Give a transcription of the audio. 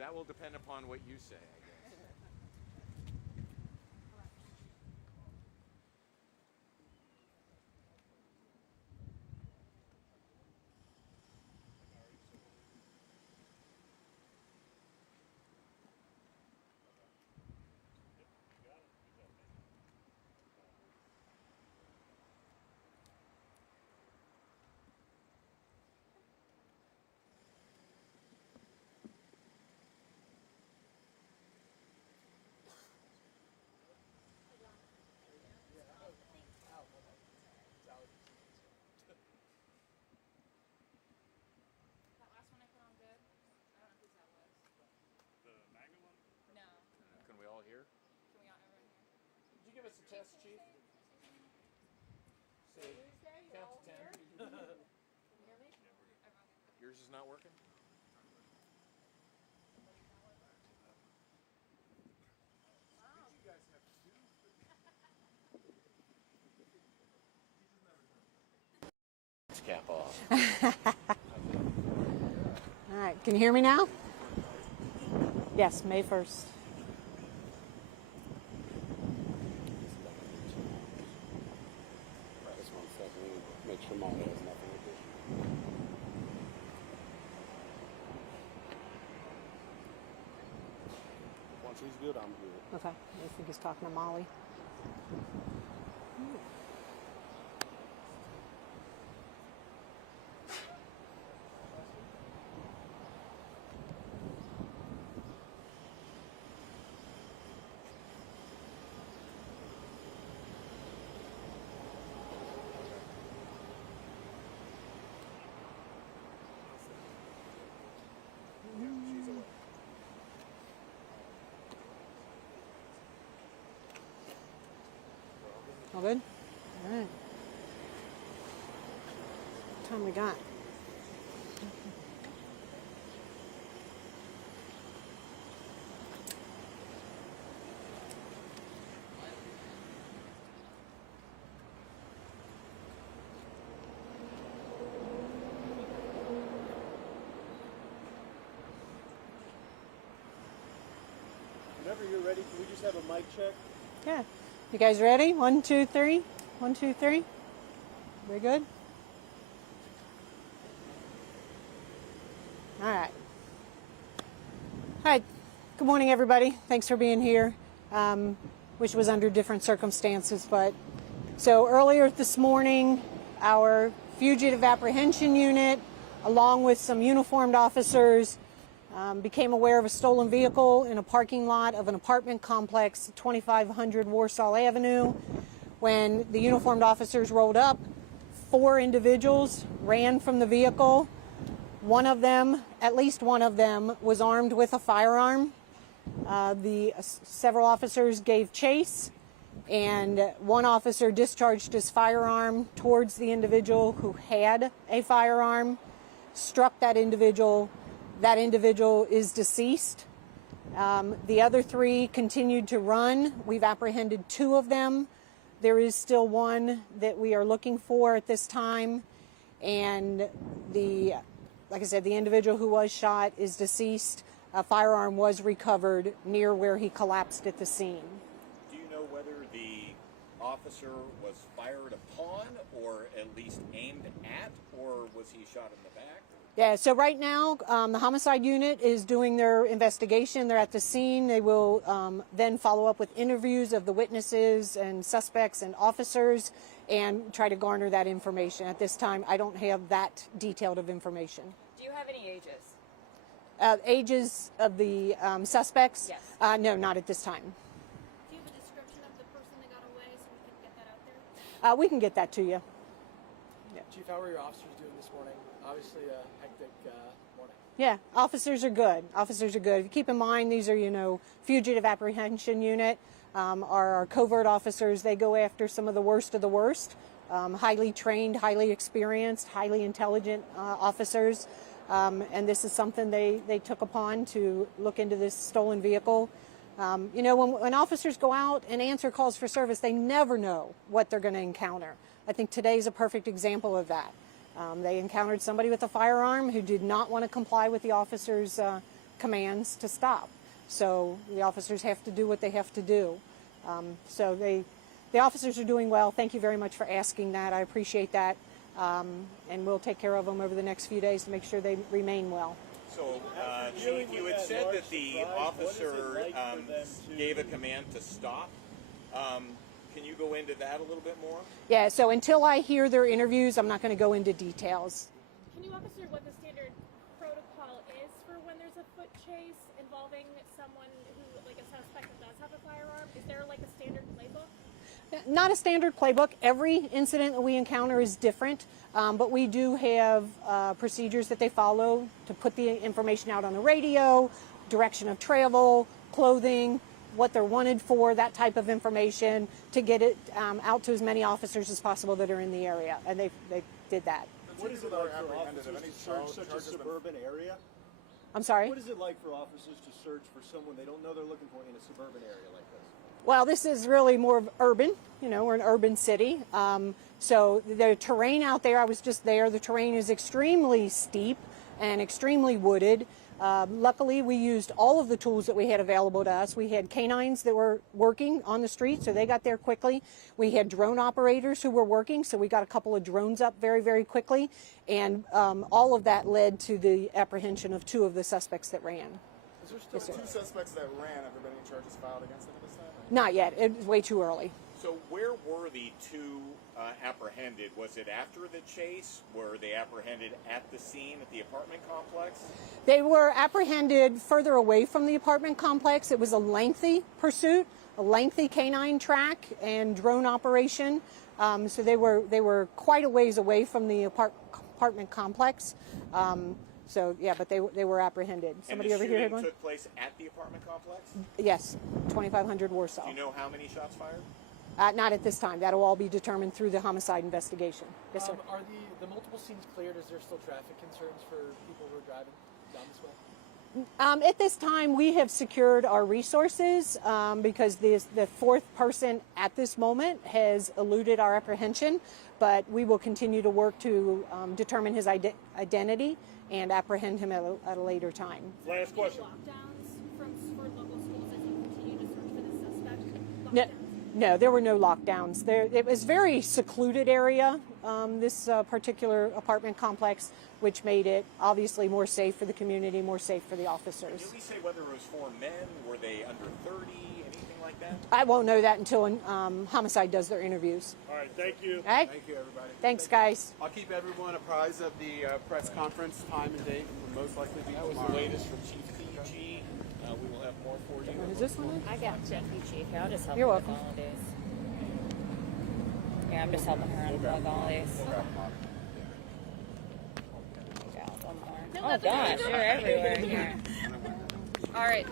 That will depend upon what you say, I guess. Can we all hear? Did you give us a test, Chief? See, count to 10. Can you hear me? Yours is not working? Wow. You guys have to cap off. All right, can you hear me now? Yes, May 1st. Just 1 second. Make sure Molly has nothing with this. Once he's good, I'm good. Okay, I think he's talking to Molly. She's away. All good? All right. What time we got? Whenever you're ready, can we just have a mic check? Yeah. You guys ready? 1, 2, 3. 1, 2, 3. We good? All right. All right. Good morning, everybody. Thanks for being here. Which was under different circumstances, but so earlier this morning, our fugitive apprehension unit, along with some uniformed officers, became aware of a stolen vehicle in a parking lot of an apartment complex, 2500 Warsaw Avenue. When the uniformed officers rolled up, 4 individuals ran from the vehicle. One of them, at least one of them, was armed with a firearm. Several officers gave chase, and one officer discharged his firearm towards the individual who had a firearm, struck that individual. That individual is deceased. The other 3 continued to run. We've apprehended 2 of them. There is still one that we are looking for at this time. And like I said, the individual who was shot is deceased. A firearm was recovered near where he collapsed at the scene. Do you know whether the officer was fired upon or at least aimed at, or was he shot in the back? Yeah, so right now, the homicide unit is doing their investigation. They're at the scene. They will then follow up with interviews of the witnesses and suspects and officers and try to garner that information. At this time, I don't have that detailed of information. Do you have any ages? Ages of the suspects? Yes. No, not at this time. Do you have a description of the person that got away so we can get that out there? We can get that to you. Yeah. Chief, how are your officers doing this morning? Obviously a hectic morning. Yeah, officers are good. Officers are good. Keep in mind, these are, fugitive apprehension unit. Our covert officers, they go after some of the worst of the worst. Highly trained, highly experienced, highly intelligent officers. And this is something they took upon to look into this stolen vehicle. When officers go out and answer calls for service, they never know what they're going to encounter. I think today's a perfect example of that. They encountered somebody with a firearm who did not want to comply with the officer's commands to stop. So the officers have to do what they have to do. So the officers are doing well. Thank you very much for asking that. I appreciate that. And we'll take care of them over the next few days to make sure they remain well. So, Chief, you had said that the officer gave a command to stop. Can you go into that a little bit more? Yeah, so until I hear their interviews, I'm not going to go into details. Can you walk us through what the standard protocol is for when there's a foot chase involving someone who, like a suspect that does have a firearm? Is there like a standard playbook? Not a standard playbook. Every incident that we encounter is different, but we do have procedures that they follow to put the information out on the radio, direction of travel, clothing, what they're wanted for, that type of information, to get it out to as many officers as possible that are in the area, and they did that. What is it like for officers to search such a suburban area? I'm sorry? What is it like for officers to search for someone they don't know they're looking for in a suburban area like this? Well, this is really more of urban. We're an urban city. So the terrain out there, I was just there, the terrain is extremely steep and extremely wooded. Luckily, we used all of the tools that we had available to us. We had canines that were working on the street, so they got there quickly. We had drone operators who were working, so we got a couple of drones up very, very quickly. And all of that led to the apprehension of 2 of the suspects that ran. Is there still 2 suspects that ran? Have there been any charges filed against them at this time? Not yet. It was way too early. So where were the 2 apprehended? Was it after the chase? Were they apprehended at the scene at the apartment complex? They were apprehended further away from the apartment complex. It was a lengthy pursuit, a lengthy canine track and drone operation. So they were quite a ways away from the apartment complex. So yeah, but they were apprehended. Somebody over here had one? And the shooting took place at the apartment complex? Yes, 2500 Warsaw. Do you know how many shots fired? Not at this time. That'll all be determined through the homicide investigation. Yes, sir. Are the multiple scenes cleared? Is there still traffic concerns for people who are driving down this way? At this time, we have secured our resources because the 4th person at this moment has eluded our apprehension, but we will continue to work to determine his identity and apprehend him at a later time. Last question. Lockdowns for local schools as you continue to search for the suspect? No. No, there were no lockdowns. It was a very secluded area, this particular apartment complex, which made it obviously more safe for the community, more safe for the officers. Did we say whether it was 4 men? Were they under 30? Anything like that? I won't know that until homicide does their interviews. All right, thank you. Okay? Thank you, everybody. Thanks, guys. I'll keep everyone apprised of the press conference time and date. Will most likely be That was tomorrow. the latest from Chief PG. We will have more for you. Is this one? I got Chief. I'll just help You're her welcome. with all of these. Yeah, I'm just helping her unplug all these. Got one more. No, Oh that's okay. gosh, you're everywhere here. All right.